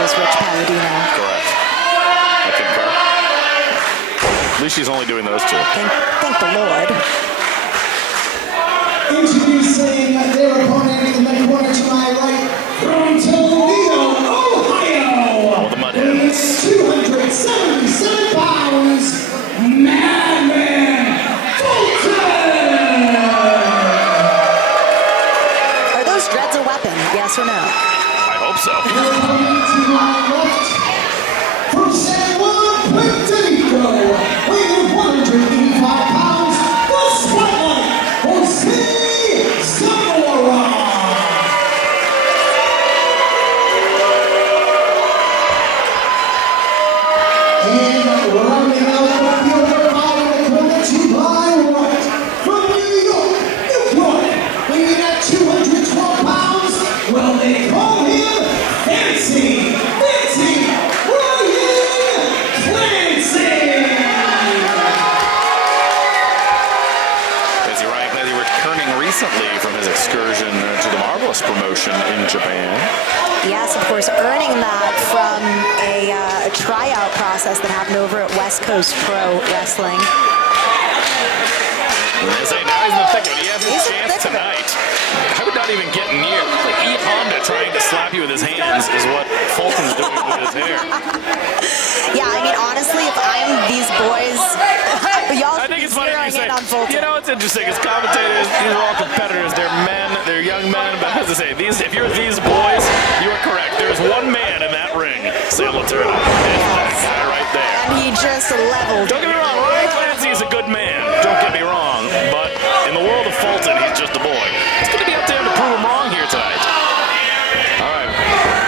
as Rich Palladino. Correct. I concur. At least she's only doing those two. Thank the Lord. Introducing their opponent in the corner to my right, from Toledo, Ohio. All the mudheads. 277 pounds, Madman Fulton. Are those dreads a weapon? Yes or no? I hope so. Their opponent to my left, from San Juan, Puerto Rico, weighing 185 pounds, the spotlight, Zamora. And rounding out the field of five in the corner to my right, from New York, weighing at 212 pounds, well, they call him Clancy, recently from his excursion to the Marvelous promotion in Japan. Yes, of course, earning that from a tryout process that happened over at West Coast Pro Wrestling. Now he's in the thick of it. He has his chance tonight. I would not even get near. Like E. Honda trying to slap you with his hands is what Fulton's doing with his hair. Yeah, I mean, honestly, if I'm these boys, y'all I think it's funny you say, on Fulton. you know, it's interesting. As commentators, these are all competitors. They're men. They're young men. But as I say, if you're these boys, you are correct. There's one man in that ring, Sam Latourna. That guy right there. And he just leveled. Don't get me wrong. Ryan Clancy is a good man. Don't get me wrong. But in the world of Fulton, he's just a boy. It's going to be up to him to prove him wrong here tonight. All right.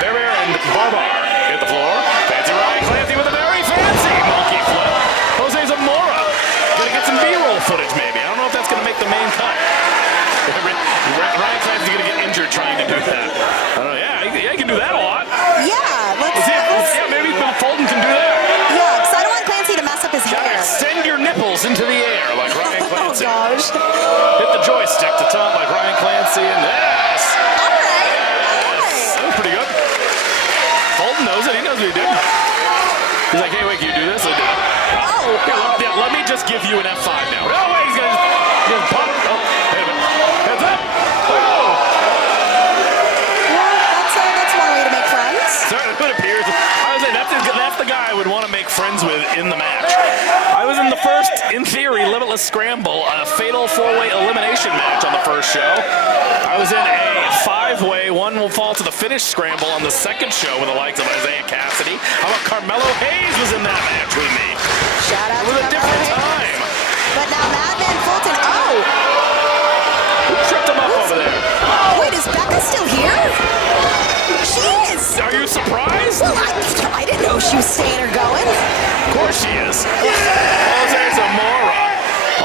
Bear and Barbar hit the floor. Fancy Ryan Clancy with a very fancy monkey flip. Jose Zamora going to get some B-roll footage maybe. I don't know if that's going to make the main cut. Ryan Clancy's going to get injured trying to do that. I don't know. Yeah, he can do that a lot. Yeah, maybe Fulton can do that. Yeah, because I don't want Clancy to mess up his hair. Extend your nipples into the air like Ryan Clancy. Oh, gosh. Hit the joystick to top like Ryan Clancy, and yes! All right. That was pretty good. Fulton knows it. He knows what he did. He's like, hey, wait, can you do this? I did. Yeah, let me just give you an F5 now. No, wait, he's going to pop. Oh, wait a minute. Heads up. Oh! Well, that's one way to make friends. Certainly, it appears. I was saying, that's the guy I would want to make friends with in the match. I was in the first, in theory, Limitless Scramble, a fatal four-way elimination match on the first show. I was in a five-way, one will fall to the finish scramble on the second show with the likes of Isaiah Cassidy. How about Carmelo Hayes was in that match with me? Shout out it was to a different Hayes. time. But now Madman Fulton, Who tripped him up over there? Wait, is Becca still here? She is. Are you surprised? Well, I didn't know she was staying or going. Of course she is. Jose Zamora,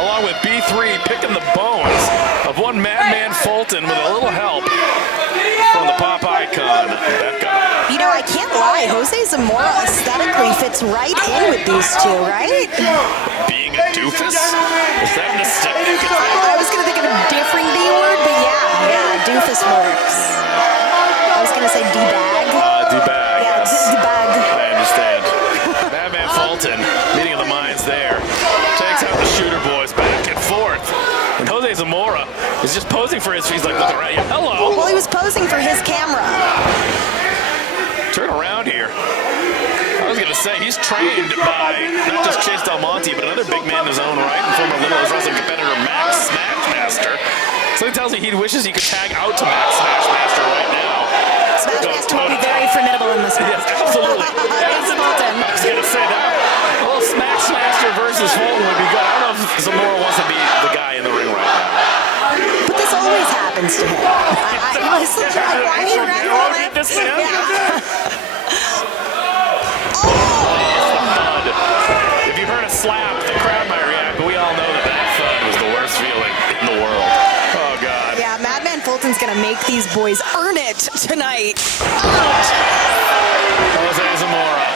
along with B3, picking the bones of one Madman Fulton with a little help from the pop icon, Becca. You know, I can't lie. Jose Zamora aesthetically fits right in with these two, right? Being a doofus? Is that an aesthetic? I was going to think of a different D word, but yeah, doofus works. I was going to say D-bag. D-bag, yeah, yes. D-bag. I understand. Madman Fulton, meeting of the minds there. Takes out the Shooter Boys back and forth. And Jose Zamora is just posing for his, he's like looking around. Yeah, hello. Well, he was posing for his camera. Turn around here. I was going to say, he's trained by not just Chase Del Monte, but another big man in his own right, and former Limitless wrestling competitor Max Smashmaster. Something tells me he wishes he could tag out to Max Smashmaster right now. Smashmaster would be very formidable in this match. Yes, absolutely. Against Fulton. I was going to say that. A little Smashmaster versus Fulton would be good. I don't know if Zamora wants to be the guy in the ring right now. But this always happens to him. Why are you around this to him? If you heard a slap, the crowd might react, but we all know that thud was the worst feeling in the world. Oh, God. Yeah, Madman Fulton's going to make these boys earn it tonight. Jose Zamora.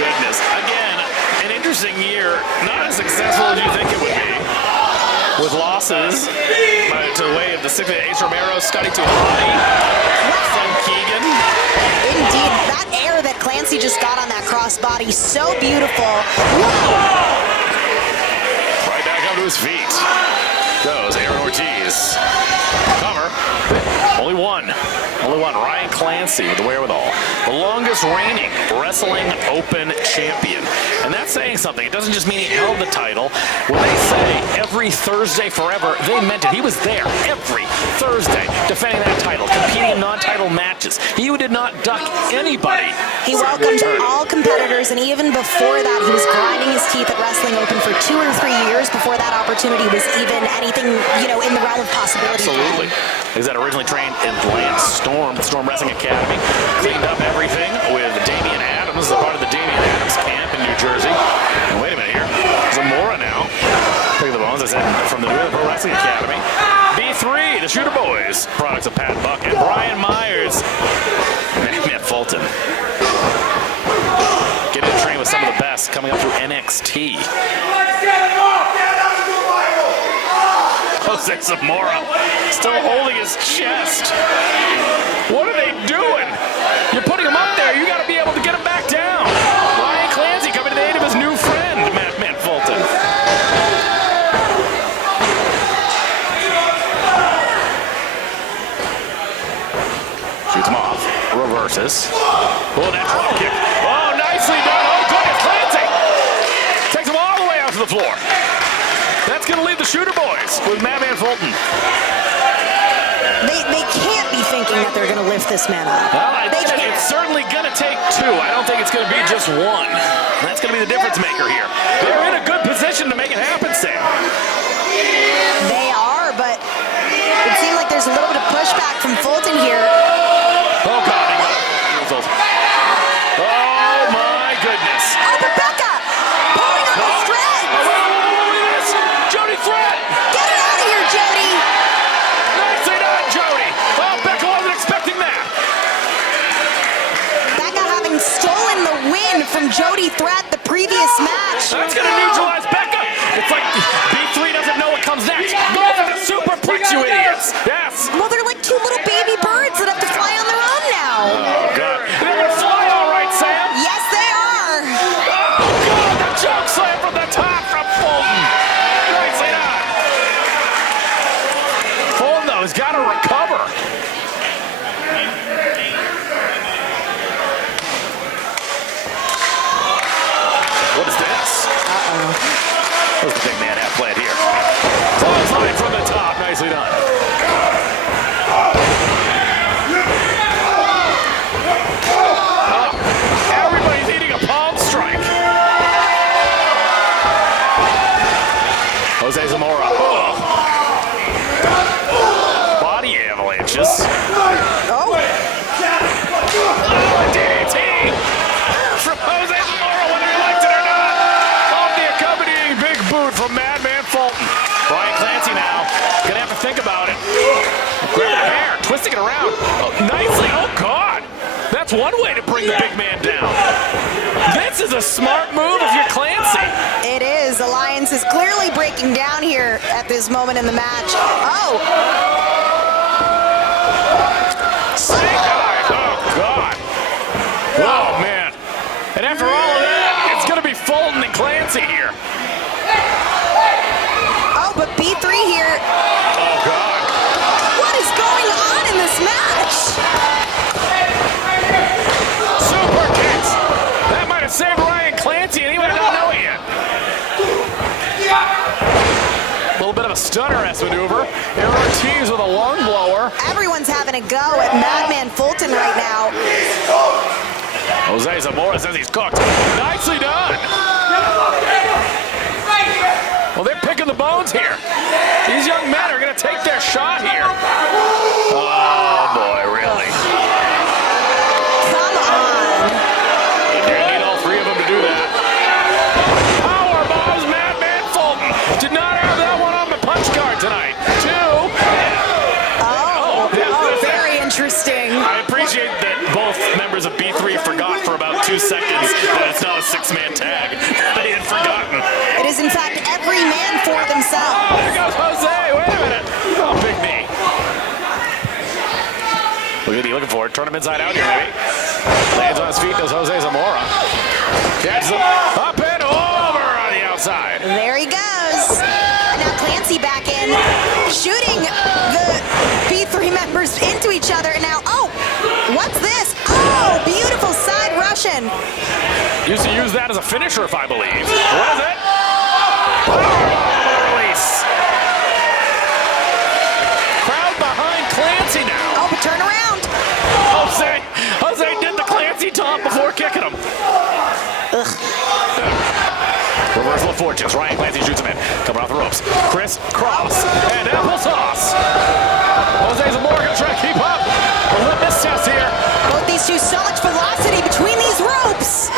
Goodness. Again, an interesting year. Not as successful as you think it would be. With losses to the way of the 6th Ace Romero, Scotty Tuhani, Son Keegan. Clancy just got on that crossbody. So beautiful. Whoa! Right back up to his feet. Goes Aaron Ortiz. Cover. Only one. Ryan Clancy with the wherewithal. The longest reigning Wrestling Open champion. And that's saying something. It doesn't just mean he held the title. When they say every Thursday forever, they meant it. He was there every Thursday defending that title, competing in non-title matches. He did not duck anybody. He welcomed all competitors, and even before that, he was grinding his teeth at Wrestling Open for 2 or 3 years before that opportunity was even anything, in the realm of possibility. Absolutely. He's that originally trained in Lance Storm Wrestling Academy. Cleaned up everything with Damian Adams, a part of the Damian Adams camp in New Jersey. And wait a minute here. Zamora now. Look at the bones. I said from the New Pro Wrestling Academy. B3, the Shooter Boys, products of Pat Buck and Brian Myers. Madman Fulton. Getting to train with some of the best coming up through NXT. Jose Zamora still holding his chest. What are they doing? You're putting him up there. You got to be able to get him back down. Ryan Clancy coming to the aid of his new friend, Madman Fulton. Shoots him off. Reverses. Oh, that drop kick. Oh, nicely done. Oh, goodness, Clancy. Takes him all the way out to the floor. That's going to leave the Shooter Boys with Madman Fulton. They can't be thinking that they're going to lift this man up. Well, it's certainly going to take two. I don't think it's going to be just one. That's going to be the difference maker here. They're in a good position to make it happen, Sam. They are, but it seemed like there's a little bit of pushback from Fulton here. Oh, God. Oh, my goodness. Oh, Rebecca! Pulling on the thread! Jody threat! Get it out of here, Jody! Nicely done, Jody! Oh, Becca wasn't expecting that! Becca having stolen the win from Jody Threat the previous match. That's gonna neutralize Becca! It's like B3 doesn't know what comes next. Go for the superplex, you idiots! Yes! Well, they're like two little baby birds that have to fly on their own now. Oh, God. They're gonna fly all right, Sam! Yes, they are! Oh, God! The choke slam from the top from Fulton! Nicely done! Fulton, though, has got to recover. What is this? What's the big man have played here? Clothesline from the top. Nicely done. Everybody's eating a palm strike. Jose Zamora. Oh. Body avalanches. Oh! DDT from Jose Zamora, whether he likes it or not. Off the accompanying big boot from Madman Fulton. Brian Clancy now gonna have to think about it. Grabbing the hair, twisting it around. Oh, nicely. Oh, God. That's one way to bring the big man down. This is a smart move if you're Clancy. It is. Alliance is clearly breaking down here at this moment in the match. Oh! Oh, God. Oh, man. And after all of that, it's going to be Fulton and Clancy here. Oh, but B3 here. Oh, God. What is going on in this match? Super kicks. That might have saved Ryan Clancy, and he might not know it yet. A little bit of a stunner-esque maneuver. Aaron Ortiz with a long blower. Everyone's having a go at Madman Fulton right now. Jose Zamora says he's cooked. Nicely done. Well, they're picking the bones here. These young men are going to take their shot here. Oh, boy, really? Come on. You're going to need all three of them to do that. Power bombs, Madman Fulton. Did not have that one on the punch card tonight. Very interesting. I appreciate that both members of B3 forgot for about 2 seconds that it's not a six-man tag. They had forgotten. It is, in fact, every man for themselves. There goes Jose. Wait a minute. Oh, big knee. Look at me looking for it. Turn him inside out here, maybe. Lands on his feet, does Jose Zamora. Gets him up and over on the outside. There he goes. And now Clancy back in, shooting the B3 members into each other. And now, oh, what's this? Oh, beautiful side Russian. Used to use that as a finisher, if I believe. Was it? Powerbomb release. Crowd behind Clancy now. Oh, but turn around. Jose did the Clancy top before kicking him. Reversal of fortunes. Ryan Clancy shoots him in. Coming off the ropes. Chris Cross and applesauce. Jose Zamora gonna try to keep up. A litmus test here. Both these two, so much velocity between these ropes.